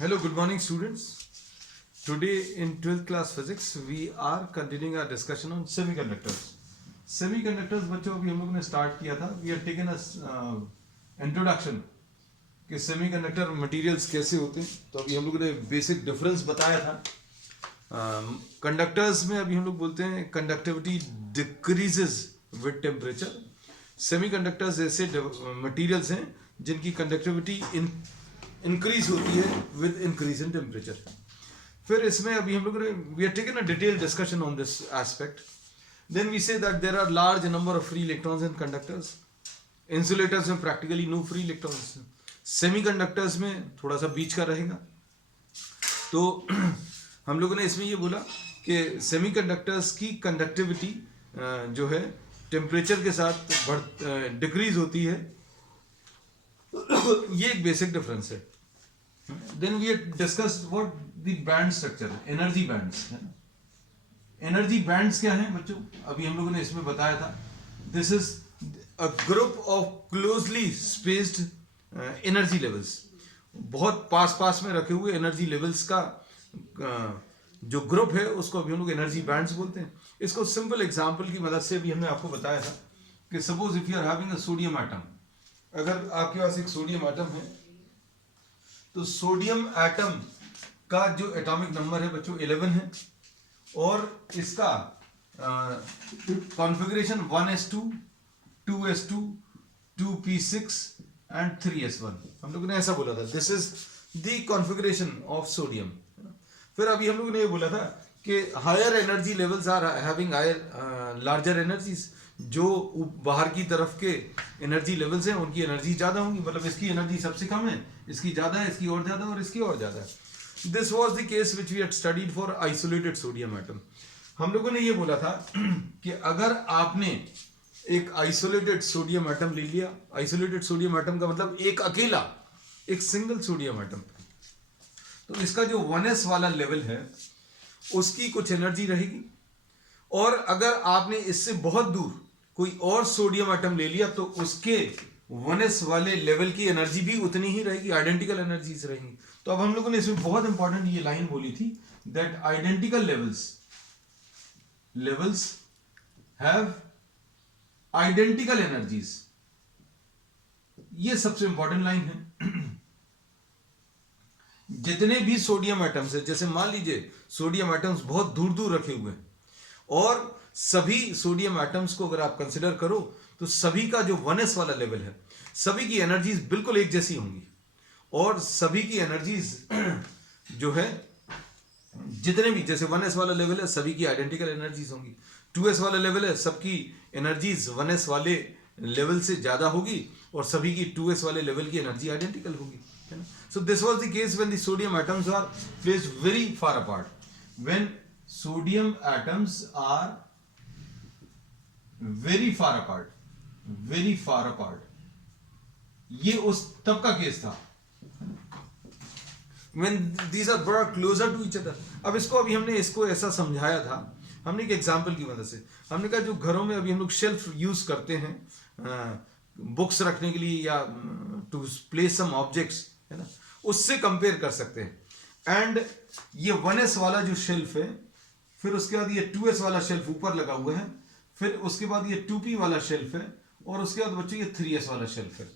Hello, good morning, students. Today in 12th class physics, we are continuing our discussion on semiconductors. Semiconductors बच्चों अभी हम लोगों ने start किया था. We are taken as introduction कि semiconductor materials कैसे होते हैं. तो अभी हम लोगों ने basic difference बताया था. Conductors में अभी हम लोग बोलते हैं conductivity decreases with temperature. Semiconductors ऐसे materials हैं जिनकी conductivity इंक्रीज होती है विद इंक्रीज इन टेम्परेचर. फिर इसमें अभी हम लोग ने we are taken a detail discussion on this aspect. Then we say that there are large number of free electrons in conductors. Insulators में practically no free electrons. Semiconductors में थोड़ा सा बीच का रहेगा. तो हम लोगों ने इसमें ये बोला कि सेमीकंडक्टर्स की कंडक्टिविटी जो है टेम्परेचर के साथ डिक्रीज होती है. ये एक बेसिक डिफरेंस है. Then we discuss what the band structure, energy bands है ना. एनर्जी बैंड्स क्या हैं बच्चों, अभी हम लोगों ने इसमें बताया था. This is a group of closely spaced energy levels. बहुत पास पास में रखे हुए एनर्जी लेवल्स का जो ग्रुप है उसको अभी हम लोग एनर्जी बैंड्स बोलते हैं. इसको सिंपल एग्जांपल की मदद से अभी हमने आपको बताया था कि suppose if you are having a sodium atom. अगर आपके पास एक सोडियम एटम है तो सोडियम एटम का जो एटॉमिक नंबर है बच्चों 11 है और इसका configuration 1s2, 2s2, 2p6 and 3s1. हम लोगों ने ऐसा बोला था. This is the configuration of sodium. फिर अभी हम लोगों ने ये बोला था कि higher energy levels are having higher larger energies. जो बाहर की तरफ के एनर्जी लेवल्स हैं उनकी एनर्जी ज़्यादा होंगी. मतलब इसकी एनर्जी सबसे कम है, इसकी ज़्यादा है, इसकी और ज़्यादा और इसकी और ज़्यादा है. This was the case which we had studied for isolated sodium atom. हम लोगों ने ये बोला था कि अगर आपने एक आइसोलेटेड सोडियम एटम ले लिया. आइसोलेटेड सोडियम एटम का मतलब एक अकेला, एक सिंगल सोडियम एटम. तो इसका जो 1s वाला लेवल है उसकी कुछ एनर्जी रहेगी. और अगर आपने इससे बहुत दूर कोई और सोडियम एटम ले लिया तो उसके 1s वाले लेवल की एनर्जी भी उतनी ही रहेगी. आइडेंटिकल एनर्जीज रहेंगी. तो अब हम लोगों ने इसमें बहुत इंपॉर्टेंट ये लाइन बोली थी that identical levels have identical energies. ये सबसे इंपॉर्टेंट लाइन है. जितने भी सोडियम एटम्स है, जैसे मान लीजिए सोडियम एटम्स बहुत दूर दूर रखे हुए हैं और सभी सोडियम एटम्स को अगर आप कंसिडर करो तो सभी का जो 1s वाला लेवल है सभी की एनर्जीज बिल्कुल एक जैसी होंगी. और सभी की एनर्जीज जो है जितने भी, जैसे 1s वाला लेवल है सभी की आइडेंटिकल एनर्जीज होंगी. 2s वाला लेवल है सबकी एनर्जीज 1s वाले लेवल से ज्यादा होगी और सभी की 2s वाले लेवल की एनर्जी आइडेंटिकल होगी. So this was the case when the sodium atoms are placed very far apart. When sodium atoms are very far apart, ये उस तब का केस था when these are brought closer to each other. अब इसको अभी हमने इसको ऐसा समझाया था. हमने एक एग्जांपल की मदद से हमने कहा जो घरों में अभी हम लोग शेल्फ यूज करते हैं बुक्स रखने के लिए या टू प्लेस सम ऑब्जेक्ट्स है ना, उससे कंपेयर कर सकते हैं. एंड ये 1s वाला जो शेल्फ है, फिर उसके बाद ये 2s वाला शेल्फ ऊपर लगा हुआ है, फिर उसके बाद ये 2p वाला शेल्फ है और उसके बाद बच्चों ये 3s वाला शेल्फ है.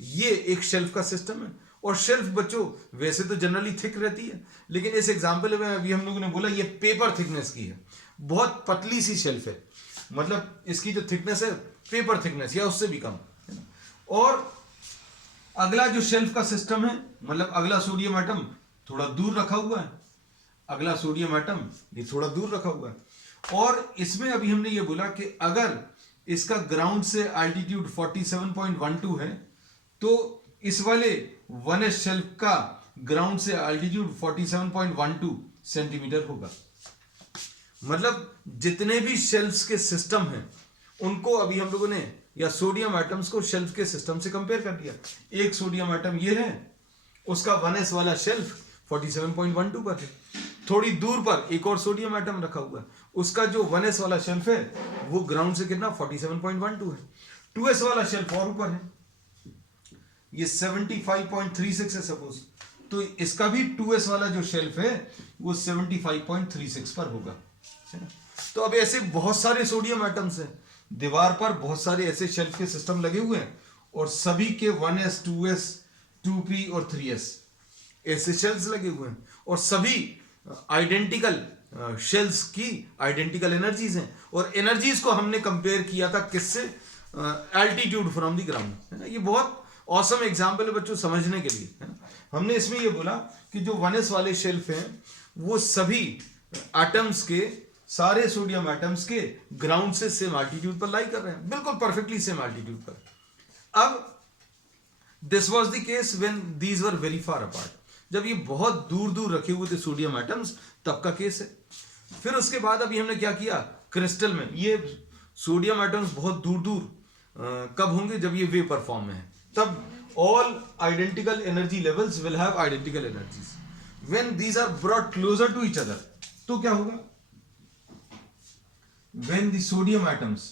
ये एक शेल्फ का सिस्टम है. और शेल्फ बच्चों वैसे तो जनरली थिक रहती है, लेकिन इस एग्जाम्पल में अभी हम लोगों ने बोला ये पेपर थिकनेस की है. बहुत पतली सी शेल्फ है, मतलब इसकी जो थिकनेस है पेपर थिकनेस या उससे भी कम है ना. और अगला जो शेल्फ का सिस्टम है, मतलब अगला सोडियम एटम थोड़ा दूर रखा हुआ है, अगला सोडियम एटम ये थोड़ा दूर रखा हुआ है. और इसमें अभी हमने ये बोला कि अगर इसका ग्राउंड से एल्टीट्यूड 47.12 है तो इस वाले 1s शेल्फ का ग्राउंड से एल्टीट्यूड 47.12 सेंटीमीटर होगा. मतलब जितने भी शेल्फ्स के सिस्टम हैं उनको अभी हम लोगों ने या सोडियम एटम्स को शेल्फ के सिस्टम से कंपेयर कर दिया. एक सोडियम एटम ये है, उसका 1s वाला शेल्फ 47.12 पर है. थोड़ी दूर पर एक और सोडियम एटम रखा हुआ है, उसका जो 1s वाला शेल्फ है वो ग्राउंड से कितना 47.12 है. 2s वाला शेल्फ और ऊपर है, ये 75.36 है सपोज, तो इसका भी 2s वाला जो शेल्फ है वो 75.36 पर होगा, है ना। तो अब ऐसे बहुत सारे सोडियम एटम्स हैं दीवार पर, बहुत सारे ऐसे शेल्फ के सिस्टम लगे हुए हैं और सभी के 1s 2s 2p और 3s ऐसे शेल्स लगे हुए हैं और सभी आइडेंटिकल शेल्स की आइडेंटिकल एनर्जीज हैं। और एनर्जीज को हमने कंपेयर किया था किससे, एल्टीट्यूड फ्रॉम द ग्राउंड, है ना। ये बहुत ऑसम एग्जाम्पल है बच्चों समझने के लिए, है ना। हमने इसमें ये बोला कि जो 1s वाले शेल्फ हैं वो सभी एटम्स के, सारे सोडियम एटम्स के ग्राउंड से सेम एल्टीट्यूड पर लाई कर रहे हैं, बिल्कुल परफेक्टली सेम एल्टीट्यूड पर। अब this was the case when these were very far apart, जब ये बहुत दूर दूर रखे हुए थे सोडियम एटम्स, तब का केस है। फिर उसके बाद अभी हमने क्या किया, क्रिस्टल में ये सोडियम एटम्स बहुत दूर दूर कब होंगे, जब ये वेपर फॉर्म में है, तब all identical energy levels will have identical energies. When these are brought closer to each other, तो क्या होगा, when the sodium atoms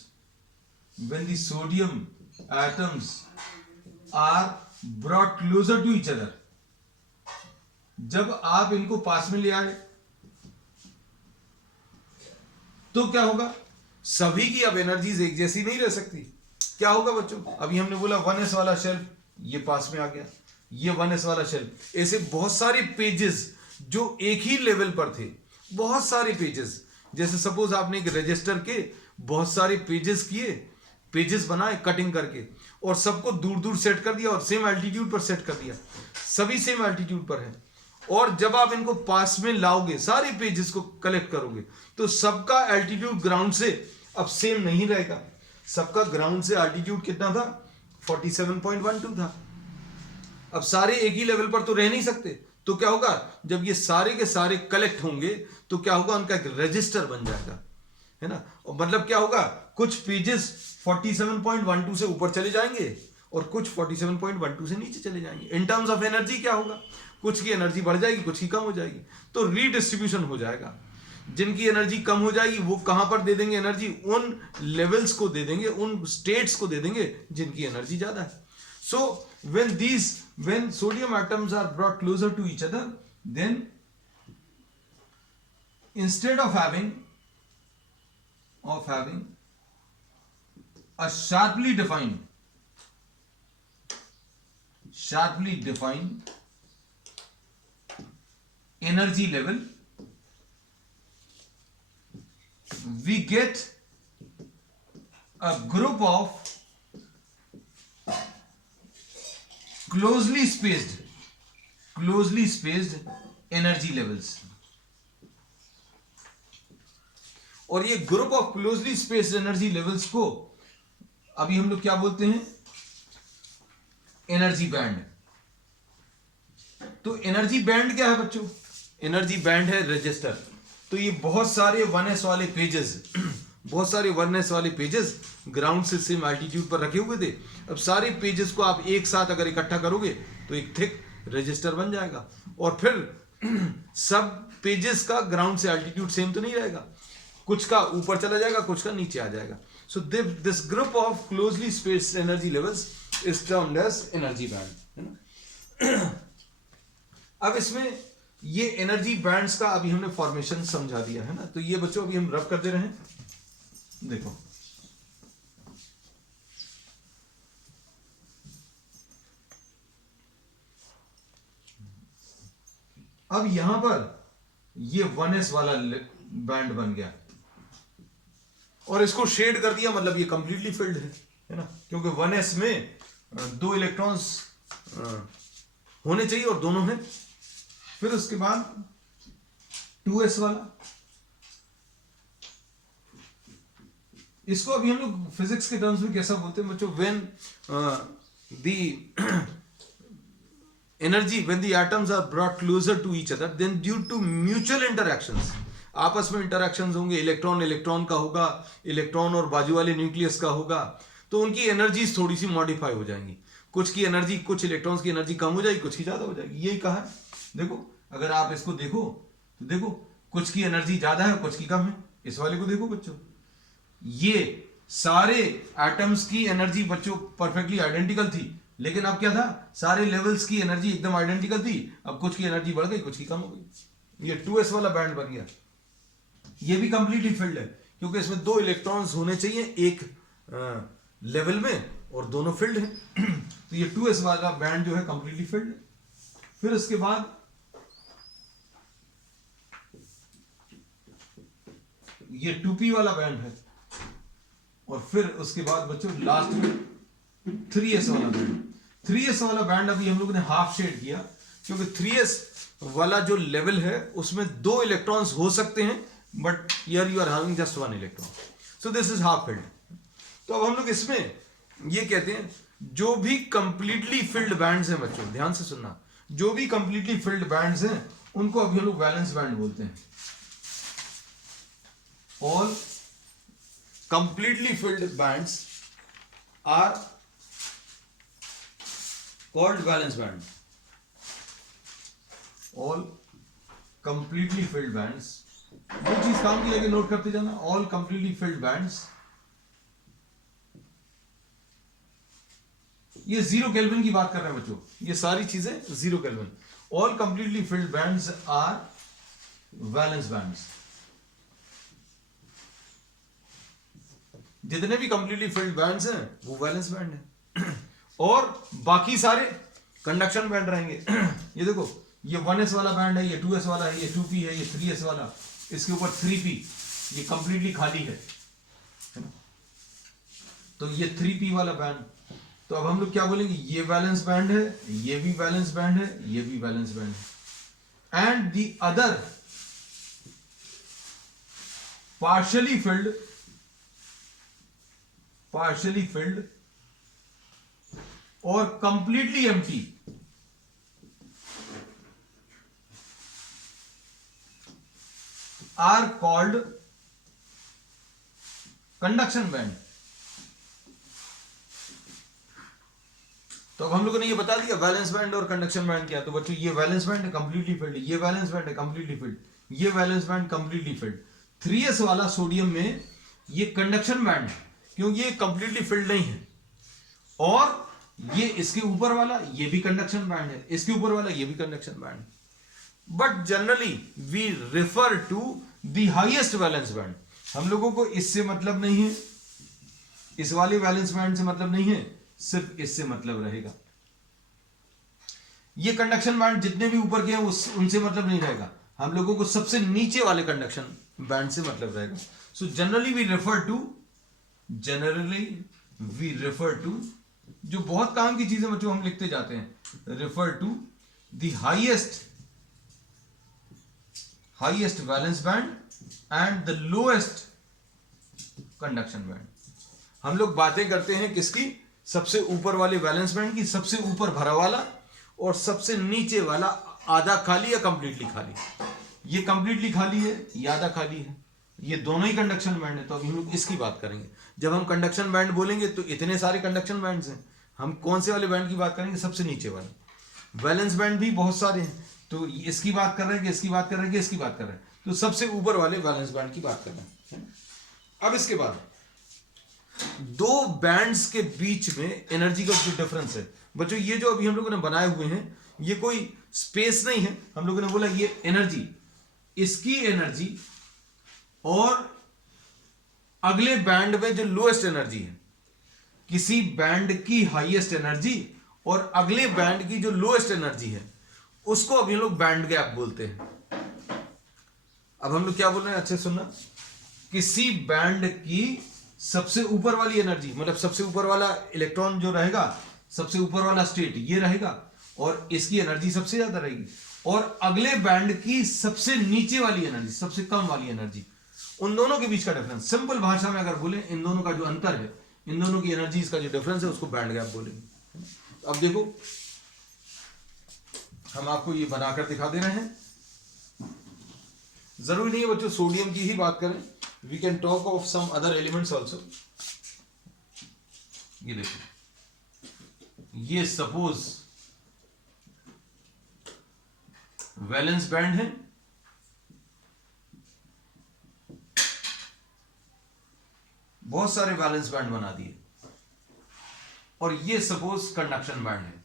are brought closer to each other, जब आप इनको पास में ले आए तो क्या होगा, सभी की अब एनर्जीज एक जैसी नहीं रह सकती। क्या होगा बच्चों, अभी हमने बोला 1s वाला शेल्फ ये पास में आ गया, ये 1s वाला शेल्फ, ऐसे बहुत सारे पेजेस जो एक ही लेवल पर थे, बहुत सारे पेजेस, जैसे सपोज आपने एक रजिस्टर के बहुत सारे पेजेस किए, पेजेस बनाए कटिंग करके और सबको दूर दूर सेट कर दिया और सेम एल्टीट्यूड पर सेट कर दिया, सभी सेम एल्टीट्यूड पर है। और जब आप इनको पास में लाओगे, सारे पेजेस को कलेक्ट करोगे, तो सबका एल्टीट्यूड ग्राउंड से अब सेम नहीं रहेगा। सबका ग्राउंड से एल्टीट्यूड कितना था, 47.12 था। अब सारे एक ही लेवल पर तो रह नहीं सकते, तो क्या होगा, जब ये सारे के सारे कलेक्ट होंगे तो क्या होगा, उनका एक रजिस्टर बन जाएगा, है ना। और मतलब क्या होगा, कुछ पेजेस 47.12 से ऊपर चले जाएंगे और कुछ 47.12 से नीचे चले जाएंगे। इन टर्म्स ऑफ एनर्जी क्या होगा, कुछ की एनर्जी बढ़ जाएगी, कुछ की कम हो जाएगी, तो रीडिस्ट्रीब्यूशन हो जाएगा। जिनकी एनर्जी कम हो जाएगी वो कहां पर दे देंगे एनर्जी, उन लेवल्स को दे देंगे, उन स्टेट्स को दे देंगे जिनकी एनर्जी ज्यादा है। सो when sodium atoms are brought closer to each other, then instead of having a sharply defined energy level, we get a group of closely spaced energy levels। और ये group of closely spaced energy levels को अभी हम लोग क्या बोलते हैं, energy band. तो एनर्जी बैंड क्या है बच्चों, एनर्जी बैंड है रजिस्टर। तो ये बहुत सारे 1s वाले पेजेस ग्राउंड से सेम एल्टीट्यूड पर रखे हुए थे। अब सारे पेजेस को आप एक साथ अगर इकट्ठा करोगे तो एक थिक रजिस्टर बन जाएगा, और फिर सब पेजेस का ग्राउंड से एल्टीट्यूड सेम तो नहीं रहेगा, कुछ का ऊपर चला जाएगा, कुछ का नीचे आ जाएगा। So this group of closely spaced energy levels is termed as energy band, है ना। अब इसमें ये एनर्जी बैंड्स का अभी हमने फॉर्मेशन समझा दिया है ना। तो ये बच्चों अभी हम रब करते रहे, देखो अब यहां पर ये 1s वाला बैंड बन गया और इसको शेड कर दिया, मतलब ये कंप्लीटली फिल्ड है ना, क्योंकि 1s में 2 इलेक्ट्रॉन्स होने चाहिए और दोनों हैं। फिर उसके बाद 2s वाला, इसको अभी हम लोग फिजिक्स के टर्म्स में कैसा बोलते हैं बच्चों, when when the atoms are brought closer to each other, then due to mutual interactions, आपस में इंटरैक्शंस होंगे, इलेक्ट्रॉन का होगा, इलेक्ट्रॉन और बाजू वाले न्यूक्लियस का होगा, तो उनकी एनर्जीज थोड़ी सी मॉडिफाई हो जाएंगी। कुछ की एनर्जी, कुछ इलेक्ट्रॉन्स की एनर्जी कम हो जाएगी, कुछ की ज्यादा हो जाएगी। यही कहा है, देखो अगर आप इसको देखो तो देखो कुछ की एनर्जी ज्यादा है, कुछ की कम है। इस वाले को देखो बच्चों, ये सारे एटम्स की एनर्जी बच्चों परफेक्टली आइडेंटिकल थी, लेकिन अब क्या था, सारे लेवल्स की एनर्जी एकदम आइडेंटिकल थी, अब कुछ की एनर्जी बढ़ गई, कुछ की कम हो गई। ये 2s वाला बैंड बन गया। ये भी कंप्लीटली फिल्ड है, क्योंकि इसमें 2 इलेक्ट्रॉन्स होने चाहिए एक लेवल में, और दोनों फिल्ड हैं। तो ये 2s वाला बैंड जो है कंप्लीटली फिल्ड है। फिर उसके बाद ये 2p वाला बैंड है, और फिर उसके बाद बच्चों लास्ट में 3s वाला बैंड। 3s वाला बैंड अभी हम लोगों ने हाफ शेड किया, क्योंकि 3s वाला जो लेवल है उसमें 2 इलेक्ट्रॉन्स हो सकते हैं, but here you are having just 1 electron, so this is half filled. तो अब हम लोग इसमें ये कहते हैं, जो भी कंप्लीटली फिल्ड बैंड्स हैं बच्चों, ध्यान से सुनना, जो भी कंप्लीटली फिल्ड बैंड्स हैं उनको अभी हम लोग वैलेंस बैंड बोलते हैं। All completely filled bands are called valence band. All completely filled bands, वो चीज काम की लगे नोट करते जाना। all completely filled bands, ये 0 केल्विन की बात कर रहे हैं बच्चों, ये सारी चीजें 0 kelvin. all completely filled bands are valence bands। जितने भी कंप्लीटली फिल्ड बैंड्स हैं वो वैलेंस बैंड है, और बाकी सारे कंडक्शन बैंड रहेंगे। ये देखो, ये 1s वाला बैंड है, ये 2s वाला है, ये 2p है, ये 3s वाला, इसके ऊपर 3p, ये कंप्लीटली खाली है ना। तो ये 3p वाला बैंड, तो अब हम लोग क्या बोलेंगे, ये वैलेंस बैंड है, ये भी वैलेंस बैंड है, ये भी वैलेंस बैंड है। And the other partially filled और completely empty are called conduction band। तो अब हम लोगों ने ये बता दिया वैलेंस बैंड और कंडक्शन बैंड क्या। तो बच्चों, ये वैलेंस बैंड है कंप्लीटली फिल्ड, ये वैलेंस बैंड है कंप्लीटली फिल्ड, ये valence band completely filled. 3s वाला सोडियम में ये कंडक्शन बैंड है, क्योंकि ये कंप्लीटली फिल्ड नहीं है, और ये इसके ऊपर वाला ये भी कंडक्शन बैंड है, इसके ऊपर वाला ये भी कंडक्शन बैंड है। But generally we refer to the highest valence band. हम लोगों को इससे मतलब नहीं है, इस वाले वैलेंस बैंड से मतलब नहीं है, सिर्फ इससे मतलब रहेगा। ये कंडक्शन बैंड जितने भी ऊपर के हैं उनसे मतलब नहीं रहेगा, हम लोगों को सबसे नीचे वाले कंडक्शन बैंड से मतलब रहेगा। So generally we refer to, जो बहुत काम की चीजें बच्चों हम लिखते जाते हैं, refer to the highest valence band and the lowest conduction band. हम लोग बातें करते हैं किसकी, सबसे ऊपर वाले वैलेंस बैंड की, सबसे ऊपर भरा वाला और सबसे नीचे वाला आधा खाली या कंप्लीटली खाली। ये कंप्लीटली खाली है, ये आधा खाली है, ये दोनों ही कंडक्शन बैंड है। तो अभी हम लोग इसकी बात करेंगे। जब हम कंडक्शन बैंड बोलेंगे तो इतने सारे कंडक्शन बैंड्स हैं, हम कौन से वाले बैंड की बात करेंगे, सबसे नीचे वाले। वैलेंस बैंड भी बहुत सारे हैं, तो इसकी बात कर रहे हैं कि इसकी बात कर रहे हैं कि इसकी बात कर रहे हैं, तो सबसे ऊपर वाले वैलेंस बैंड की बात कर रहे हैं। अब इसके बाद दो बैंड्स के बीच में एनर्जी का जो डिफरेंस है बच्चों, ये जो अभी हम लोगों ने बनाए हुए हैं ये कोई स्पेस नहीं है, हम लोगों ने बोला ये एनर्जी, इसकी एनर्जी और अगले बैंड में जो लोएस्ट एनर्जी है, किसी बैंड की हाईएस्ट एनर्जी और अगले बैंड की जो लोएस्ट एनर्जी है, उसको अभी हम लोग बैंड गैप बोलते हैं। अब हम लोग क्या बोल रहे हैं, अच्छे सुनना, किसी बैंड की सबसे ऊपर वाली एनर्जी, मतलब सबसे ऊपर वाला इलेक्ट्रॉन जो रहेगा, सबसे ऊपर वाला स्टेट ये रहेगा और इसकी एनर्जी सबसे ज्यादा रहेगी, और अगले बैंड की सबसे नीचे वाली एनर्जी, सबसे कम वाली एनर्जी, उन दोनों के बीच का डिफरेंस, सिंपल भाषा में अगर बोले, इन दोनों का जो अंतर है, इन दोनों की एनर्जीज का जो डिफरेंस है, उसको बैंड गैप बोलेंगे। अब देखो, हम आपको ये बनाकर दिखा दे रहे हैं। जरूरी नहीं है बच्चों सोडियम की ही बात करें, we can talk of some other elements also. ये देखो, ये सपोज वैलेंस बैंड है, बहुत सारे वैलेंस बैंड बना दिए, और ये सपोज कंडक्शन बैंड है।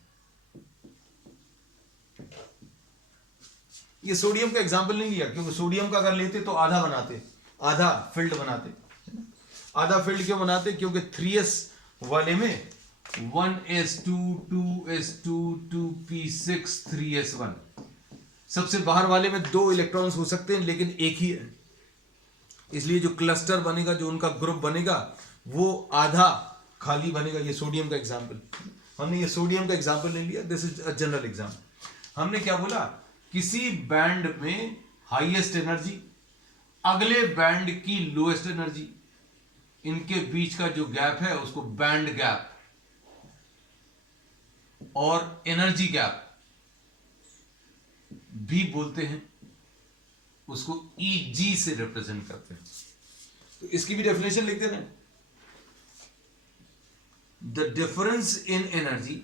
ये सोडियम का एग्जांपल नहीं लिया क्योंकि सोडियम का अगर लेते तो आधा बनाते, आधा फील्ड बनाते। आधा फील्ड क्यों बनाते? क्योंकि 3s वाले में 1s2 2s2 2p6 3s1, सबसे बाहर वाले में 2 इलेक्ट्रॉन्स हो सकते हैं लेकिन एक ही है, इसलिए जो क्लस्टर बनेगा, जो उनका ग्रुप बनेगा वो आधा खाली बनेगा। ये सोडियम का एग्जांपल, हमने ये सोडियम का एग्जांपल नहीं लिया, this is a general example. हमने क्या बोला? किसी बैंड में हाईएस्ट एनर्जी, अगले बैंड की लोएस्ट एनर्जी, इनके बीच का जो गैप है उसको बैंड गैप और एनर्जी गैप भी बोलते हैं, उसको Eg से रिप्रेजेंट करते हैं। तो इसकी भी डेफिनेशन लिख देना, the difference in energy,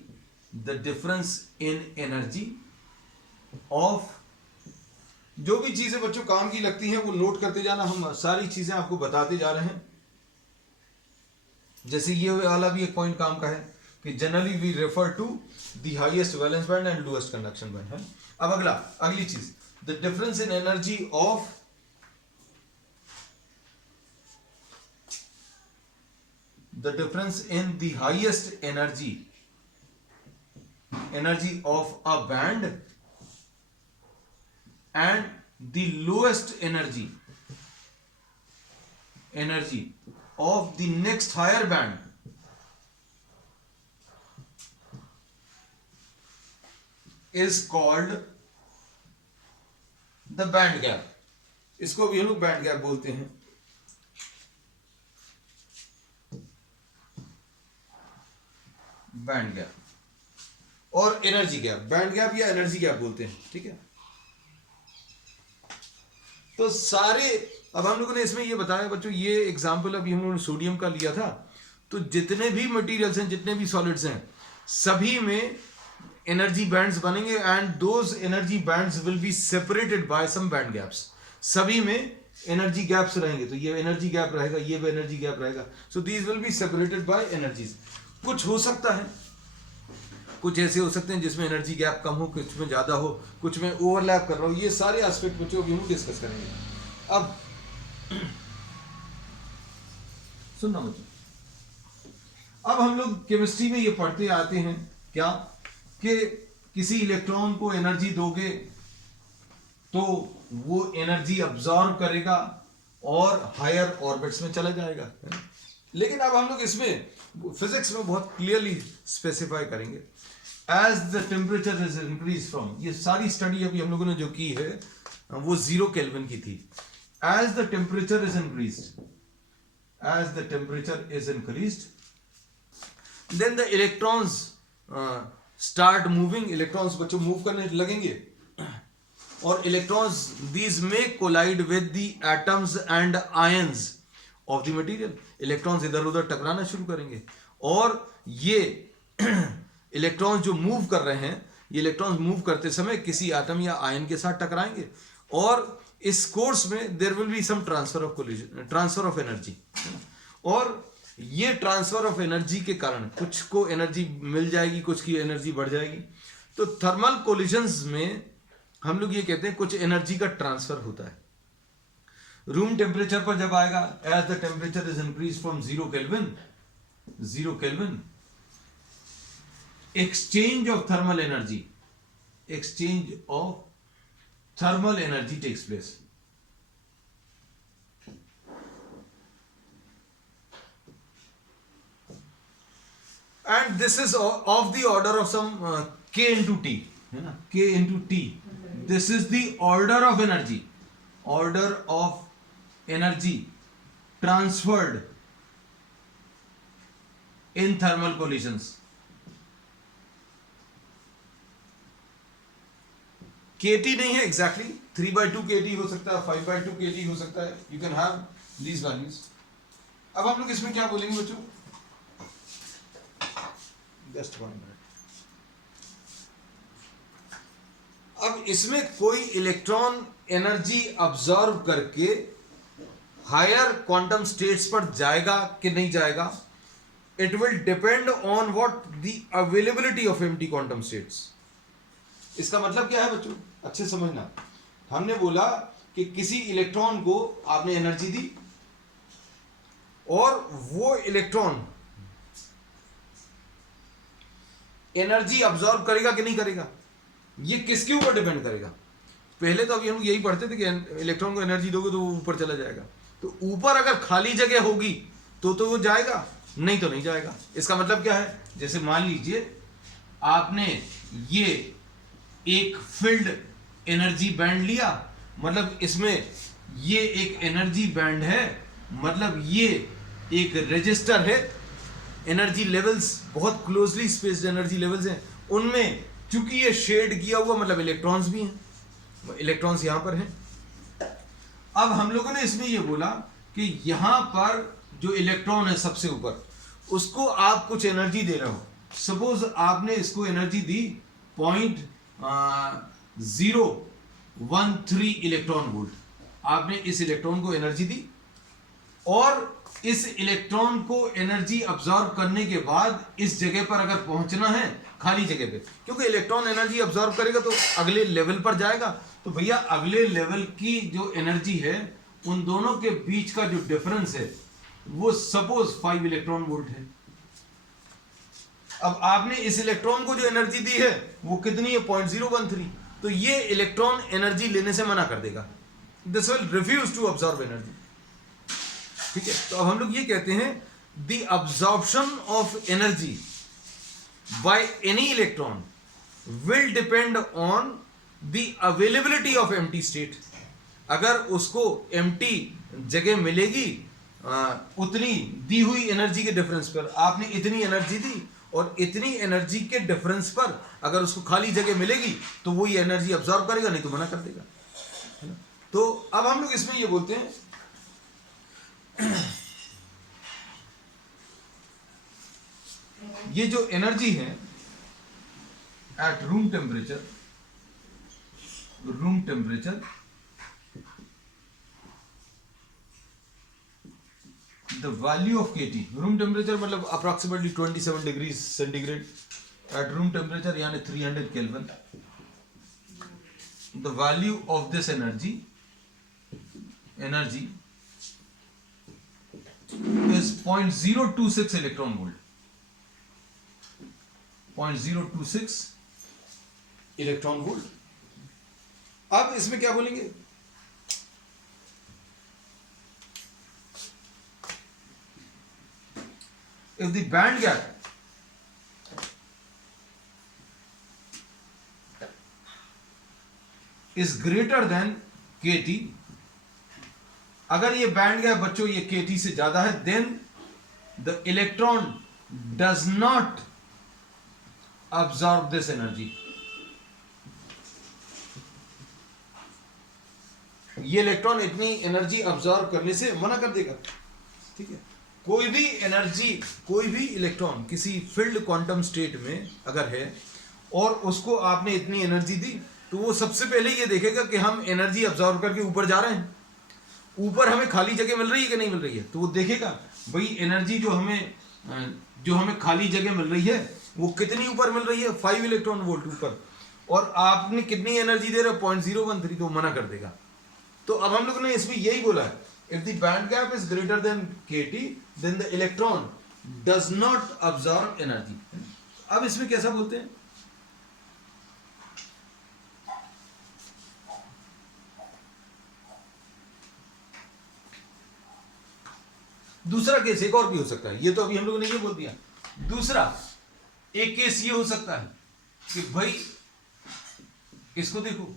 the difference in energy of, जो भी चीजें बच्चों काम की लगती हैं वो नोट करते जाना, हम सारी चीजें आपको बताते जा रहे हैं। जैसे ये वाला भी एक पॉइंट काम का है कि generally we refer to the highest valence band and lowest conduction band है। अब अगली चीज, the difference in energy of the difference in the highest energy of a band and the lowest energy of the next higher band is called the band gap. इसको भी हम लोग band gap बोलते हैं। बैंड गैप और energy gap, band gap या energy gap बोलते हैं, ठीक है। तो सारे, अब हम लोगों ने इसमें ये बताया बच्चों, ये एग्जाम्पल अभी हम लोगों ने सोडियम का लिया था, तो जितने भी मटेरियल्स हैं, जितने भी सॉलिड्स हैं, सभी में एनर्जी बैंड्स बनेंगे and those energy bands will be separated by some band gaps. सभी में एनर्जी गैप्स रहेंगे, तो ये एनर्जी गैप रहेगा, ये भी एनर्जी गैप रहेगा, so these will be separated bye energies. कुछ हो सकता है, कुछ ऐसे हो सकते हैं जिसमें एनर्जी गैप कम हो, कुछ में ज्यादा हो, कुछ में ओवरलैप कर रहा हो, ये सारे एस्पेक्ट बच्चों अभी हम डिस्कस करेंगे। अब सुनना बच्चों, अब हम लोग केमिस्ट्री में ये पढ़ते आते हैं क्या कि किसी इलेक्ट्रॉन को एनर्जी दोगे तो वो एनर्जी अब्सॉर्ब करेगा और हायर ऑर्बिट्स में चला जाएगा। लेकिन अब हम लोग इसमें फिजिक्स में बहुत क्लियरली स्पेसिफाई करेंगे, as the temperature is increase from, ये सारी स्टडी अभी हम लोगों ने जो की है वो 0 केल्विन की थी। As the temperature is increased, as the temperature is increased, then the electrons start moving, electrons बच्चों मूव करने लगेंगे और इलेक्ट्रॉन्स दीज में collide with the atoms and ions of the material. Electrons इधर उधर टकराना शुरू करेंगे और ये इलेक्ट्रॉन्स जो मूव कर रहे हैं, ये इलेक्ट्रॉन्स मूव करते समय किसी एटम या आयन के साथ टकराएंगे और इस कोर्स में there will be some transfer of collision, transfer of energy, और ये ट्रांसफर ऑफ एनर्जी के कारण कुछ को एनर्जी मिल जाएगी, कुछ की एनर्जी बढ़ जाएगी। तो थर्मल कोलिजन्स में हम लोग ये कहते हैं कुछ एनर्जी का ट्रांसफर होता है। रूम टेम्परेचर पर जब आएगा, as the temperature is increase from 0 kelvin, exchange of thermal energy takes place, and this is of the order of some k into t, k into t. This is the order of energy transferred in thermal collisions. KT नहीं है exactly, 3/2 KT हो सकता है, 5/2 KT हो सकता है, you can have these values. अब हम लोग इसमें क्या बोलेंगे बच्चों, जस्ट 1 मिनट। अब इसमें कोई इलेक्ट्रॉन एनर्जी अब्सॉर्ब करके हायर क्वांटम स्टेट्स पर जाएगा कि नहीं जाएगा, it will depend on what the availability of empty quantum states. इसका मतलब क्या है बच्चों, अच्छे समझना। हमने बोला कि किसी इलेक्ट्रॉन को आपने एनर्जी दी और वो इलेक्ट्रॉन एनर्जी अब्सॉर्ब करेगा कि नहीं करेगा, ये किसके ऊपर डिपेंड करेगा। पहले तो अभी हम यही पढ़ते थे कि इलेक्ट्रॉन को एनर्जी दोगे तो वो ऊपर चला जाएगा। तो ऊपर अगर खाली जगह होगी तो वो जाएगा, नहीं तो नहीं जाएगा। इसका मतलब क्या है, जैसे मान लीजिए आपने ये एक फील्ड एनर्जी बैंड लिया, मतलब इसमें ये एक एनर्जी बैंड है, मतलब ये एक रजिस्टर है। एनर्जी लेवल्स बहुत क्लोजली स्पेस्ड एनर्जी लेवल्स हैं, उनमें चूंकि ये शेड किया हुआ मतलब इलेक्ट्रॉन्स भी हैं, इलेक्ट्रॉन्स यहां पर हैं। अब हम लोगों ने इसमें ये बोला कि यहां पर जो इलेक्ट्रॉन है सबसे ऊपर, उसको आप कुछ एनर्जी दे रहे हो। सपोज आपने इसको एनर्जी दी 0.013 इलेक्ट्रॉन वोल्ट, आपने इस इलेक्ट्रॉन को एनर्जी दी और इस इलेक्ट्रॉन को एनर्जी अब्सॉर्ब करने के बाद इस जगह पर अगर पहुंचना है खाली जगह पे, क्योंकि इलेक्ट्रॉन एनर्जी अब्सॉर्ब करेगा तो अगले लेवल पर जाएगा। तो भैया अगले लेवल की जो एनर्जी है उन दोनों के बीच का जो डिफरेंस है वो सपोज 5 इलेक्ट्रॉन वोल्ट है। अब आपने इस इलेक्ट्रॉन को जो एनर्जी दी है वो कितनी है, 0.013। तो ये इलेक्ट्रॉन एनर्जी लेने से मना कर देगा, this will refuse to absorb energy. ठीक है, तो अब हम लोग ये कहते हैं the absorption of energy by any electron will depend on the availability of empty state. अगर उसको एम्प्टी जगह मिलेगी उतनी दी हुई एनर्जी के डिफरेंस पर, आपने इतनी एनर्जी दी और इतनी एनर्जी के डिफरेंस पर अगर उसको खाली जगह मिलेगी तो वो ये एनर्जी अब्सॉर्ब करेगा, नहीं तो मना कर देगा, है ना। तो अब हम लोग इसमें ये बोलते हैं ये जो एनर्जी है at room temperature the value of kT, room temperature मतलब approximately 27 degree centigrade at room temperature यानी 300 kelvin. The value of this energy is 0.026 electron volt, 0.026 electron volt. अब इसमें क्या बोलेंगे, if the band gap is greater than kT, अगर ये band gap बच्चों ये kT से ज्यादा है, then the electron does not absorb this energy. ये इलेक्ट्रॉन इतनी एनर्जी अब्सॉर्ब करने से मना कर देगा। ठीक है, कोई भी एनर्जी, कोई भी इलेक्ट्रॉन किसी फील्ड क्वांटम स्टेट में अगर है और उसको आपने इतनी एनर्जी दी, तो वो सबसे पहले ये देखेगा कि हम एनर्जी अब्सॉर्ब करके ऊपर जा रहे हैं, ऊपर हमें खाली जगह मिल रही है कि नहीं मिल रही है। तो वो देखेगा भाई एनर्जी जो हमें खाली जगह मिल रही है वो कितनी ऊपर मिल रही है, 5 इलेक्ट्रॉन वोल्ट ऊपर, और आपने कितनी एनर्जी दे रहे हो, 0.013, तो मना कर देगा। तो अब हम लोग ने इसमें यही बोला है, if the band gap is greater than kT then the electron does not absorb energy। अब इसमें कैसा बोलते हैं, दूसरा केस एक और भी हो सकता है, ये तो अभी हम लोगों ने ये बोल दिया। दूसरा एक केस ये हो सकता है कि भाई इसको देखो,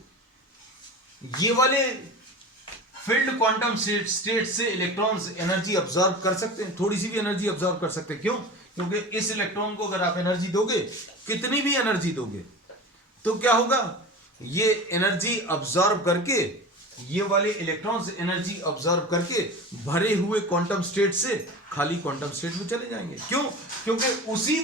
ये वाले फील्ड क्वांटम स्टेट से इलेक्ट्रॉन्स एनर्जी अब्सॉर्ब कर सकते हैं, थोड़ी सी भी एनर्जी अब्सॉर्ब कर सकते हैं। क्यों? क्योंकि इस इलेक्ट्रॉन को अगर आप एनर्जी दोगे, कितनी भी एनर्जी दोगे, तो क्या होगा, ये एनर्जी अब्सॉर्ब करके, ये वाले इलेक्ट्रॉन्स एनर्जी अब्सॉर्ब करके भरे हुए क्वांटम स्टेट से खाली क्वांटम स्टेट में चले जाएंगे। क्यों? क्योंकि उसी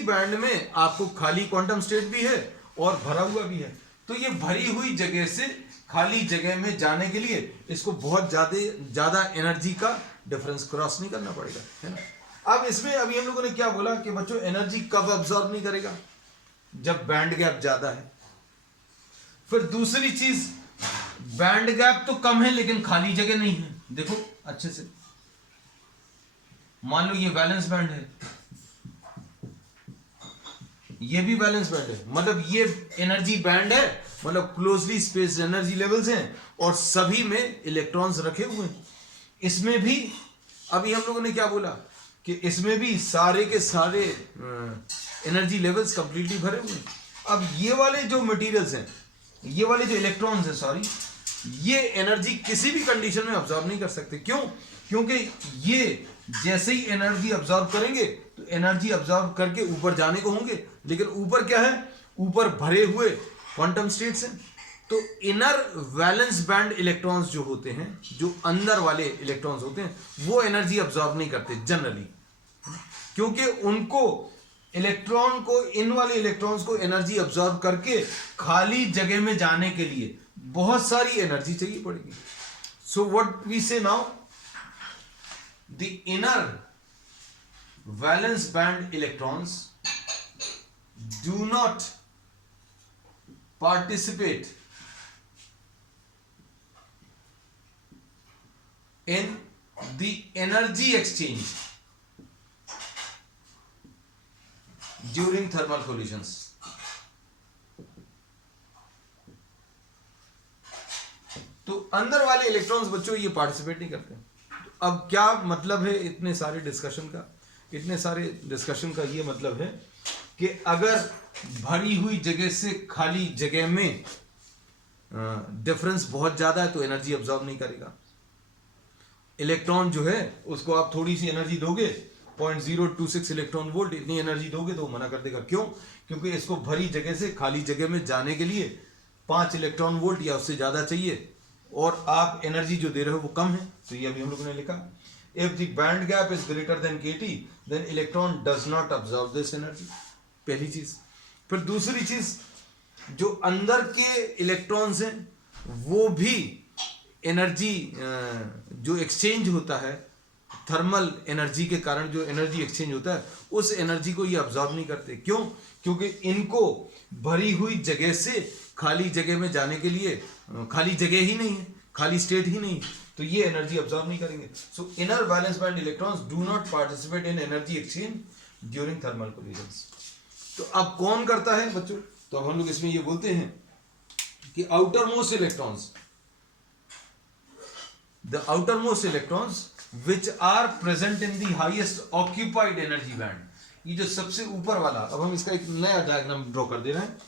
बैंड में आपको खाली क्वांटम स्टेट भी है और भरा हुआ भी है। तो ये भरी हुई जगह से खाली जगह में जाने के लिए इसको बहुत ज्यादा एनर्जी का डिफरेंस क्रॉस नहीं करना पड़ेगा, है ना। अब इसमें अभी हम लोगों ने क्या बोला कि बच्चों एनर्जी कब अब्सॉर्ब नहीं करेगा, जब बैंड गैप ज्यादा है। फिर दूसरी चीज, बैंड गैप तो कम है लेकिन खाली जगह नहीं है। देखो अच्छे से, मान लो ये बैलेंस बैंड है, ये भी बैलेंस बैंड है, मतलब ये एनर्जी बैंड है, मतलब क्लोजली स्पेस्ड एनर्जी लेवल्स हैं और सभी में इलेक्ट्रॉन्स रखे हुए हैं। इसमें भी अभी हम लोगों ने क्या बोला कि इसमें भी सारे के सारे एनर्जी लेवल्स कंप्लीटली भरे हुए हैं। अब ये वाले जो मटेरियल्स हैं, ये वाले जो इलेक्ट्रॉन्स हैं सॉरी, ये एनर्जी किसी भी कंडीशन में अब्सॉर्ब नहीं कर सकते। क्यों? क्योंकि ये जैसे ही एनर्जी अब्सॉर्ब करेंगे तो एनर्जी अब्सॉर्ब करके ऊपर जाने को होंगे, लेकिन ऊपर क्या है, ऊपर भरे हुए क्वांटम स्टेट्स हैं। तो इनर वैलेंस बैंड इलेक्ट्रॉन्स जो होते हैं, जो अंदर वाले इलेक्ट्रॉन्स होते हैं, वो एनर्जी अब्सॉर्ब नहीं करते जनरली, क्योंकि उनको इलेक्ट्रॉन को, इन वाले इलेक्ट्रॉन्स को एनर्जी अब्सॉर्ब करके खाली जगह में जाने के लिए बहुत सारी एनर्जी चाहिए पड़ेगी। सो व्हाट वी से now, the inner valence band electrons do not participate in the energy exchange during thermal collisions. तो अंदर वाले इलेक्ट्रॉन्स बच्चों ये पार्टिसिपेट नहीं करते। तो अब क्या मतलब है इतने सारे डिस्कशन का? इतने सारे डिस्कशन का ये मतलब है कि अगर भरी हुई जगह से खाली जगह में डिफरेंस बहुत ज्यादा है तो एनर्जी अब्सॉर्ब नहीं करेगा। इलेक्ट्रॉन जो है उसको आप थोड़ी सी एनर्जी दोगे, 0.026 इलेक्ट्रॉन वोल्ट, इतनी एनर्जी दोगे तो वो मना कर देगा। क्यों? क्योंकि इसको भरी जगह से खाली जगह में जाने के लिए 5 इलेक्ट्रॉन वोल्ट या उससे ज्यादा चाहिए, और आप एनर्जी जो दे रहे हो वो कम है। तो ये अभी हम लोगों ने लिखा, if the band gap is greater than kT then electron does not absorb this energy. पहली चीज। फिर दूसरी चीज, जो अंदर के इलेक्ट्रॉन्स हैं वो भी एनर्जी जो एक्सचेंज होता है, थर्मल एनर्जी के कारण जो एनर्जी एक्सचेंज होता है, उस एनर्जी को ये अब्सॉर्ब नहीं करते। क्यों? क्योंकि इनको भरी हुई जगह से खाली जगह में जाने के लिए खाली जगह ही नहीं है, खाली स्टेट ही नहीं, तो ये एनर्जी अब्सॉर्ब नहीं करेंगे। सो inner valence band electrons do not participate in energy exchange during thermal collisions. तो अब कौन करता है बच्चों? तो अब हम लोग इसमें ये बोलते हैं कि outermost electrons, the outermost electrons which are present in the highest occupied energy band, ये जो सबसे ऊपर वाला, अब हम इसका एक नया डायग्राम ड्रॉ कर दे रहे हैं।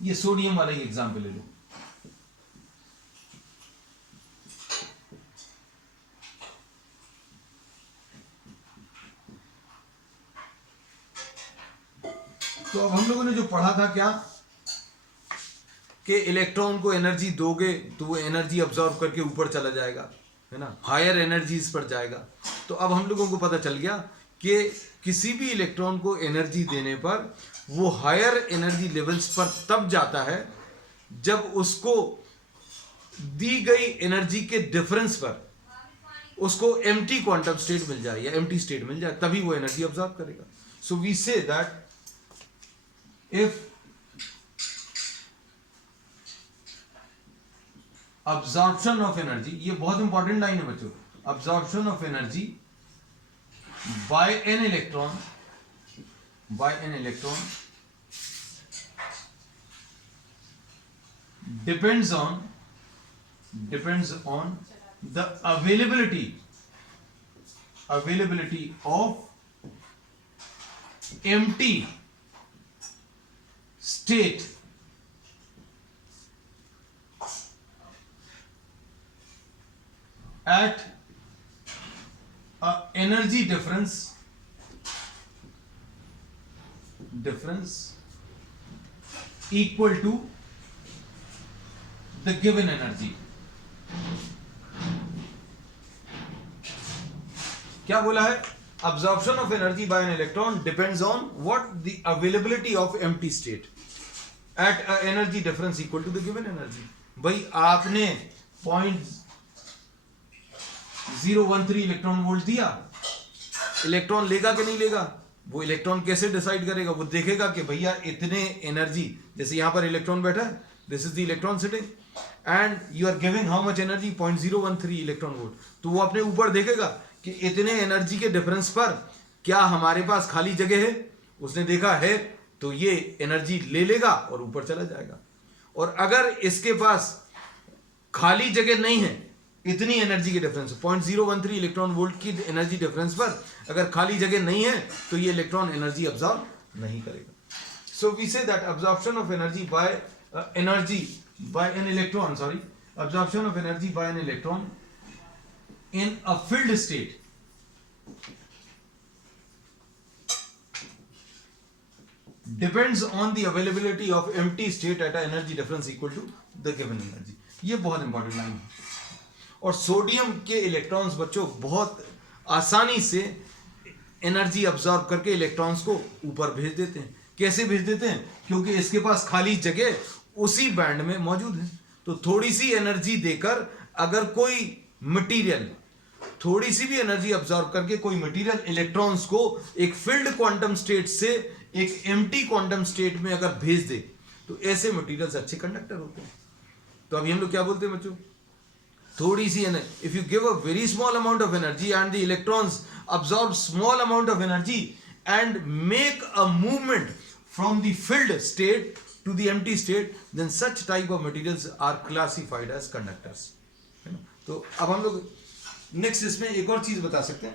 ये सोडियम वाला ही एग्जाम्पल ले लो। तो अब हम लोगों ने जो पढ़ा था क्या, कि इलेक्ट्रॉन को एनर्जी दोगे तो वो एनर्जी अब्सॉर्ब करके ऊपर चला जाएगा, है ना, हायर एनर्जीज पर जाएगा। तो अब हम लोगों को पता चल गया कि किसी भी इलेक्ट्रॉन को एनर्जी देने पर वो हायर एनर्जी लेवल्स पर तब जाता है जब उसको दी गई एनर्जी के डिफरेंस पर उसको एम्प्टी क्वांटम स्टेट मिल जाए या एम्प्टी स्टेट मिल जाए, तभी वो एनर्जी अब्सॉर्ब करेगा। So we say that if absorption of energy, ये बहुत इंपॉर्टेंट लाइन है बच्चों, absorption of energy by an electron depends on the availability of empty state at a energy difference equal to the given energy। क्या बोला है? absorption of energy by an electron depends on what? The availability of empty state। At a energy difference equal to the given energy. भाई आपने 0.013 electron volt दिया, electron लेगा कि नहीं लेगा? वो इलेक्ट्रॉन कैसे डिसाइड करेगा? वो देखेगा कि भैया इतने एनर्जी, जैसे यहां पर इलेक्ट्रॉन बैठा है, this is the electron sitting and you are giving how much energy, 0.013 electron volt. तो वो अपने ऊपर देखेगा कि इतने एनर्जी के डिफरेंस पर क्या हमारे पास खाली जगह है। उसने देखा है तो ये एनर्जी ले लेगा और ऊपर चला जाएगा। और अगर इसके पास खाली जगह नहीं है, इतनी एनर्जी के डिफरेंस 0.013 इलेक्ट्रॉन वोल्ट की एनर्जी डिफरेंस पर अगर खाली जगह नहीं है तो ये इलेक्ट्रॉन एनर्जी अब्सॉर्ब नहीं करेगा। So we say that absorption of energy by an electron, absorption of energy by an electron in a filled state depends on the availability of empty state at an energy difference equal to the given energy। ये बहुत important line है। और sodium के electrons बच्चों बहुत आसानी से energy absorb करके इलेक्ट्रॉन्स को ऊपर भेज देते हैं। कैसे भेज देते हैं? क्योंकि इसके पास खाली जगह उसी बैंड में मौजूद है। तो थोड़ी सी एनर्जी देकर अगर कोई मटेरियल थोड़ी सी भी एनर्जी अब्सॉर्ब करके कोई मटेरियल इलेक्ट्रॉन्स को एक फिल्ड क्वांटम स्टेट से एक एम्प्टी क्वांटम स्टेट में अगर भेज दे तो ऐसे मटेरियल्स अच्छे कंडक्टर होते हैं। तो अभी हम लोग क्या बोलते हैं बच्चों? थोड़ी सी energy, if you give a very small amount of energy and the electrons absorb small amount of energy and make a movement from the filled state to the empty state, then such type of materials are classified as conductors, है ना? तो अब हम लोग next इसमें एक और चीज बता सकते हैं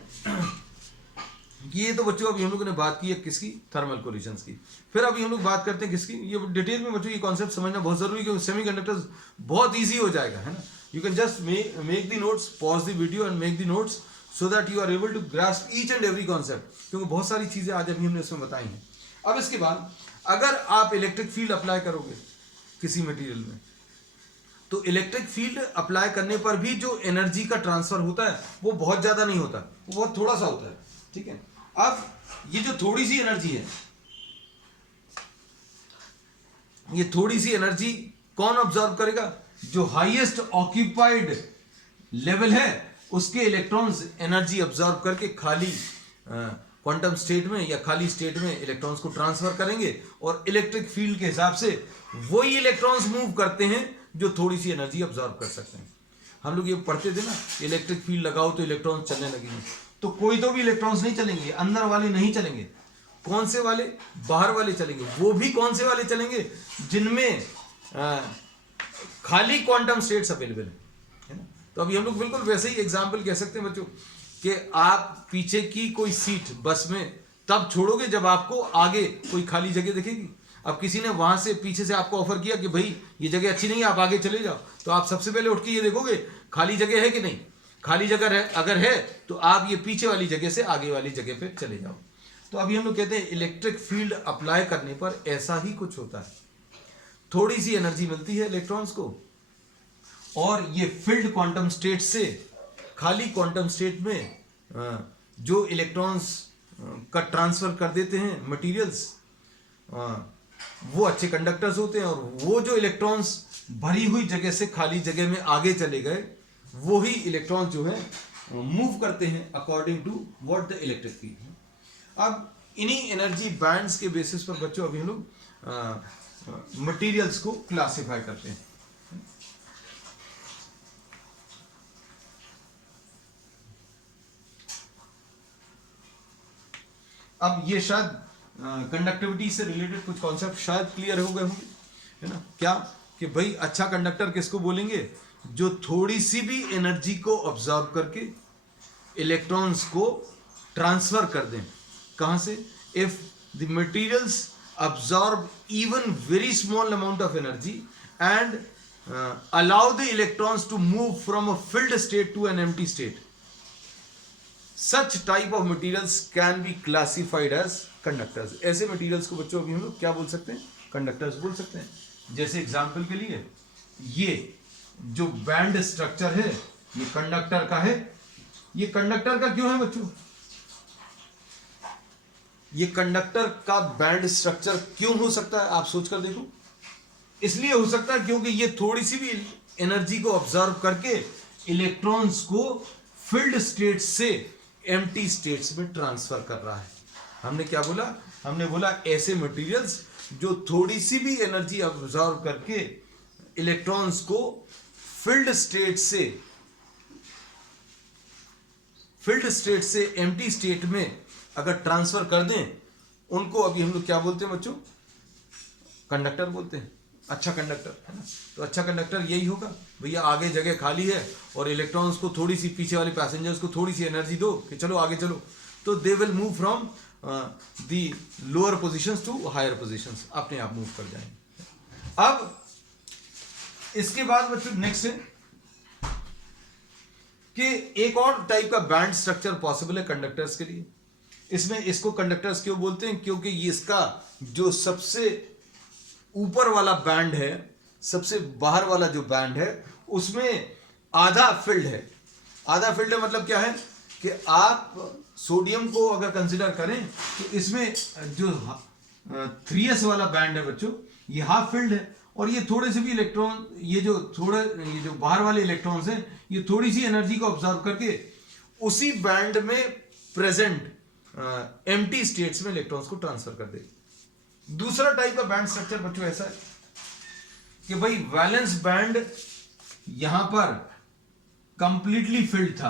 कि ये तो बच्चों अभी हम लोगों ने बात की है किसकी, थर्मल कोलिशंस की। फिर अभी हम लोग बात करते हैं किसकी, ये डिटेल में बच्चों ये कॉन्सेप्ट समझना बहुत जरूरी है क्योंकि सेमीकंडक्टर्स बहुत इजी हो जाएगा, है ना। You can just make the notes, pause the video and make the notes so that you are able to grasp each and every concept, क्योंकि बहुत सारी चीजें आज अभी हमने इसमें बताई हैं। अब इसके बाद अगर आप इलेक्ट्रिक फील्ड अप्लाई करोगे किसी मटेरियल में, तो इलेक्ट्रिक फील्ड अप्लाई करने पर भी जो एनर्जी का ट्रांसफर होता है वो बहुत ज्यादा नहीं होता, वो बहुत थोड़ा सा होता है, ठीक है। अब ये जो थोड़ी सी एनर्जी है, ये थोड़ी सी एनर्जी कौन ऑब्जर्व करेगा? जो हाईएस्ट ऑक्यूपाइड लेवल है उसके इलेक्ट्रॉन्स एनर्जी ऑब्जर्व करके खाली क्वांटम स्टेट में या खाली स्टेट में इलेक्ट्रॉन्स को ट्रांसफर करेंगे और इलेक्ट्रिक फील्ड के हिसाब से वही इलेक्ट्रॉन्स मूव करते हैं जो थोड़ी सी एनर्जी ऑब्जर्व कर सकते हैं। हम लोग ये पढ़ते थे ना, इलेक्ट्रिक फील्ड लगाओ तो इलेक्ट्रॉन्स चलने लगेंगे, तो कोई तो भी इलेक्ट्रॉन्स नहीं चलेंगे, अंदर वाले नहीं चलेंगे। कौन से वाले? बाहर वाले चलेंगे। वो भी कौन से वाले चलेंगे? जिनमें खाली क्वांटम स्टेट्स अवेलेबल है ना। तो अभी हम लोग बिल्कुल वैसे ही एग्जाम्पल कह सकते हैं बच्चों कि आप पीछे की कोई सीट बस में तब छोड़ोगे जब आपको आगे कोई खाली जगह दिखेगी। अब किसी ने वहां से पीछे से आपको ऑफर किया कि भाई ये जगह अच्छी नहीं है, आप आगे चले जाओ, तो आप सबसे पहले उठ के ये देखोगे खाली जगह है कि नहीं। खाली जगह है, अगर है तो आप ये पीछे वाली जगह से आगे वाली जगह पे चले जाओ। तो अभी हम लोग कहते हैं इलेक्ट्रिक फील्ड अप्लाई करने पर ऐसा ही कुछ होता है, थोड़ी सी एनर्जी मिलती है इलेक्ट्रॉन्स को और ये फिल्ड क्वांटम स्टेट से खाली क्वांटम स्टेट में जो इलेक्ट्रॉन्स का ट्रांसफर कर देते हैं मटेरियल्स, वो अच्छे कंडक्टर्स होते हैं। और वो जो इलेक्ट्रॉन्स भरी हुई जगह से खाली जगह में आगे चले गए, वो ही इलेक्ट्रॉन्स जो है मूव करते हैं according to what the electric field है। अब इन्हीं एनर्जी बैंड्स के बेसिस पर बच्चों अभी हम लोग मटेरियल्स को क्लासिफाई करते हैं। अब ये शायद कंडक्टिविटी से रिलेटेड कुछ कॉन्सेप्ट शायद क्लियर हो गए होंगे, है ना। क्या कि भाई अच्छा कंडक्टर किसको बोलेंगे? जो थोड़ी सी भी एनर्जी को ऑब्जर्व करके इलेक्ट्रॉन्स को ट्रांसफर कर दें। कहां से? If the materials absorb even very small amount of energy and allow the electrons to move from a filled state to an empty state. Such type of materials can be classified as conductors. ऐसे materials को बच्चों अभी हम लोग क्या बोल सकते हैं? कंडक्टर्स बोल सकते हैं। जैसे एग्जाम्पल के लिए ये जो बैंड स्ट्रक्चर है ये कंडक्टर का है। ये कंडक्टर का क्यों है बच्चों? ये कंडक्टर का बैंड स्ट्रक्चर क्यों हो सकता है? आप सोच कर देखो, इसलिए हो सकता है क्योंकि ये थोड़ी सी भी एनर्जी को ऑब्जर्व करके इलेक्ट्रॉन्स को फिल्ड स्टेट से एम्प्टी स्टेट्स में ट्रांसफर कर रहा है। हमने क्या बोला? हमने बोला ऐसे मटेरियल्स जो थोड़ी सी भी एनर्जी ऑब्जर्व करके इलेक्ट्रॉन्स को फिल्ड स्टेट से एम्प्टी स्टेट में अगर ट्रांसफर कर दें, उनको अभी हम लोग क्या बोलते हैं बच्चों? कंडक्टर बोलते हैं। अच्छा कंडक्टर है ना। तो अच्छा कंडक्टर यही होगा भैया, आगे जगह खाली है और इलेक्ट्रॉन्स को थोड़ी सी, पीछे वाले पैसेंजर्स को थोड़ी सी एनर्जी दो कि चलो आगे चलो, तो they will move from the lower positions to higher positions, अपने आप मूव कर जाएंगे। अब इसके बाद बच्चों नेक्स्ट है कि एक और टाइप का बैंड स्ट्रक्चर पॉसिबल है कंडक्टर्स के लिए। इसमें इसको कंडक्टर्स क्यों बोलते हैं? क्योंकि ये इसका जो सबसे ऊपर वाला बैंड है, सबसे बाहर वाला जो बैंड है, उसमें आधा फिल्ड है। आधा फिल्ड है मतलब क्या है कि आप सोडियम को अगर कंसिडर करें तो इसमें जो 3s वाला बैंड है बच्चों, ये हाफ फिल्ड है, और ये थोड़े से भी इलेक्ट्रॉन, ये जो बाहर वाले इलेक्ट्रॉन्स हैं, ये थोड़ी सी एनर्जी को ऑब्जर्व करके उसी बैंड में प्रेजेंट एम्प्टी स्टेट्स में इलेक्ट्रॉन्स को ट्रांसफर कर देगी। दूसरा टाइप का बैंड स्ट्रक्चर बच्चों ऐसा है कि भाई वैलेंस बैंड यहां पर कंप्लीटली फिल्ड था,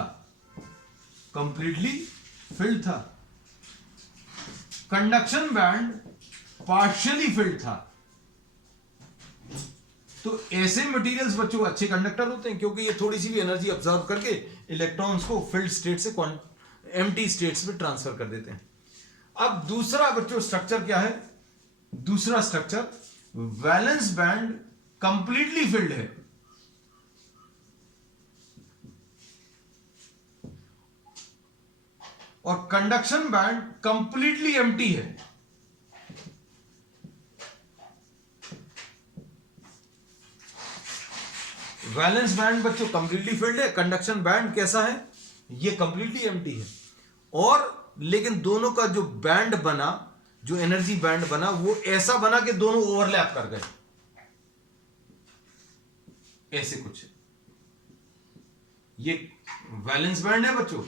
कंडक्शन बैंड पार्शियली फिल्ड था। तो ऐसे मटेरियल्स बच्चों अच्छे कंडक्टर होते हैं क्योंकि ये थोड़ी सी भी एनर्जी ऑब्जर्व करके इलेक्ट्रॉन्स को फिल्ड स्टेट से एम्प्टी स्टेट्स में ट्रांसफर कर देते हैं। अब दूसरा बच्चों स्ट्रक्चर क्या है? दूसरा structure, valence band completely filled है और कंडक्शन बैंड कंप्लीटली एम्प्टी है। वैलेंस बैंड बच्चों कंप्लीटली फिल्ड है, कंडक्शन बैंड कैसा है? ये कंप्लीटली एम्प्टी है। और लेकिन दोनों का जो बैंड बना, जो एनर्जी बैंड बना, वो ऐसा बना कि दोनों ओवरलैप कर गए, ऐसे कुछ। ये वैलेंस बैंड है बच्चों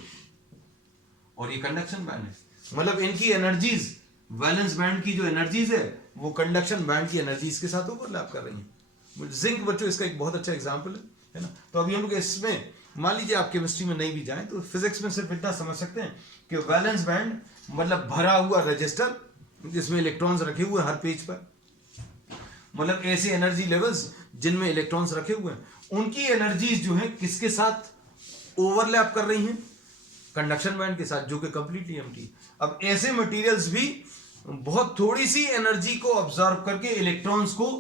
और ये कंडक्शन बैंड है, मतलब इनकी एनर्जीज, वैलेंस बैंड की जो एनर्जीज है वो कंडक्शन बैंड की एनर्जीज के साथ ओवरलैप कर रही है। जिंक बच्चों इसका एक बहुत अच्छा एग्जांपल है ना। तो अभी हम लोग इसमें, मान लीजिए आप केमिस्ट्री में नहीं भी जाएं तो फिजिक्स में सिर्फ इतना समझ सकते हैं कि वैलेंस बैंड मतलब भरा हुआ रजिस्टर जिसमें इलेक्ट्रॉन्स रखे हुए हर पेज पर, मतलब ऐसे एनर्जी लेवल्स जिनमें इलेक्ट्रॉन्स रखे हुए हैं, उनकी एनर्जीज जो है किसके साथ ओवरलैप कर रही हैं? कंडक्शन बैंड के साथ, जो कि कंप्लीटली एम्प्टी। अब ऐसे मटेरियल्स भी बहुत थोड़ी सी एनर्जी को ऑब्जर्व करके इलेक्ट्रॉन्स को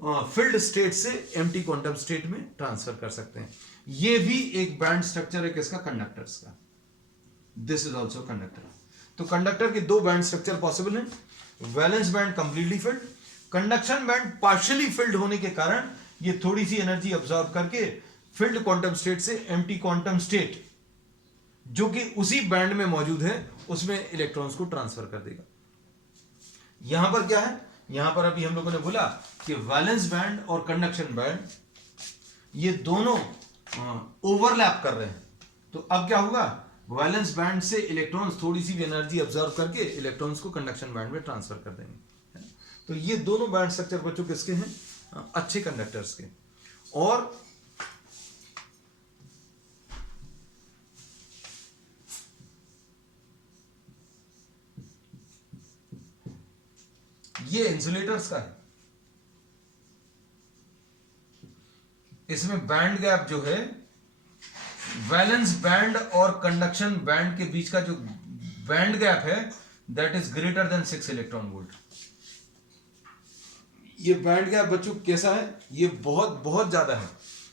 फिल्ड स्टेट से एम्प्टी क्वांटम स्टेट में ट्रांसफर कर सकते हैं। ये भी एक बैंड स्ट्रक्चर है किसका? कंडक्टर्स का। This is also conductor. तो कंडक्टर के दो बैंड स्ट्रक्चर पॉसिबल हैं, valence band completely filled, conduction band partially field होने के कारण ये थोड़ी सी एनर्जी ऑब्जर्व करके फिल्ड क्वांटम स्टेट से एम्प्टी क्वांटम स्टेट जो कि उसी बैंड में मौजूद है उसमें इलेक्ट्रॉन्स को ट्रांसफर कर देगा। यहां पर क्या है? यहां पर अभी हम लोगों ने बोला कि वैलेंस बैंड और कंडक्शन बैंड ये दोनों ओवरलैप कर रहे हैं। तो अब क्या होगा? वैलेंस बैंड से इलेक्ट्रॉन्स थोड़ी सी भी एनर्जी ऑब्जर्व करके इलेक्ट्रॉन्स को कंडक्शन बैंड में ट्रांसफर कर देंगे। तो ये दोनों बैंड स्ट्रक्चर बच्चों किसके हैं? अच्छे कंडक्टर्स के। और ये इंसुलेटर्स का है। इसमें बैंड गैप जो है, वैलेंस बैंड और कंडक्शन बैंड के बीच का जो बैंड गैप है, that is greater then 6 electron volt. ये बैंड गैप बच्चों कैसा है? ये बहुत बहुत ज्यादा है।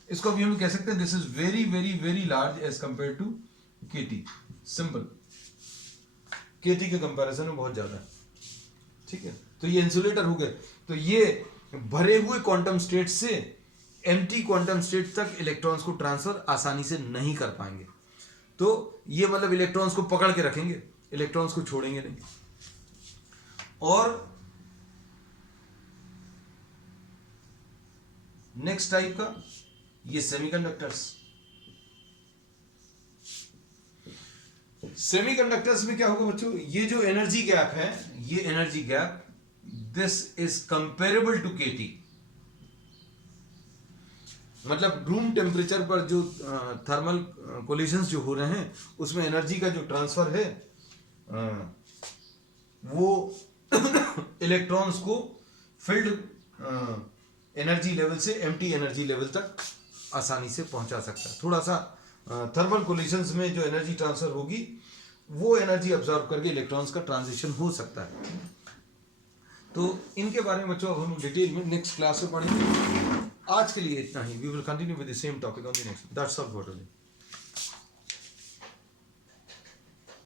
इसको भी हम कह सकते हैं this is very very very large as compare to kT. Simple, kT के कंपैरिजन में बहुत ज्यादा है। ठीक है, तो ये इंसुलेटर हो गए। तो ये भरे हुए क्वांटम स्टेट से एम्प्टी क्वांटम स्टेट तक इलेक्ट्रॉन्स को ट्रांसफर आसानी से नहीं कर पाएंगे। तो ये मतलब इलेक्ट्रॉन्स को पकड़ के रखेंगे, इलेक्ट्रॉन्स को छोड़ेंगे नहीं। और नेक्स्ट टाइप का ये सेमीकंडक्टर्स। सेमीकंडक्टर्स में क्या होगा बच्चों, ये जो एनर्जी गैप है, ये energy gap, this is comparable to kT. मतलब रूम टेम्परेचर पर जो थर्मल कोलिशंस जो हो रहे हैं उसमें एनर्जी का जो ट्रांसफर है वो इलेक्ट्रॉन्स को फिल्ड एनर्जी लेवल से एम्प्टी एनर्जी लेवल तक आसानी से पहुंचा सकता है। थोड़ा सा थर्मल कोलिशंस में जो एनर्जी ट्रांसफर होगी वो एनर्जी अब्जॉर्ब करके इलेक्ट्रॉन्स का ट्रांजिशन हो सकता है। तो इनके बारे में बच्चों अब हम डिटेल में नेक्स्ट क्लास में पढ़ेंगे। आज के लिए इतना ही। We will continue with the same topic on the next. That's all for today.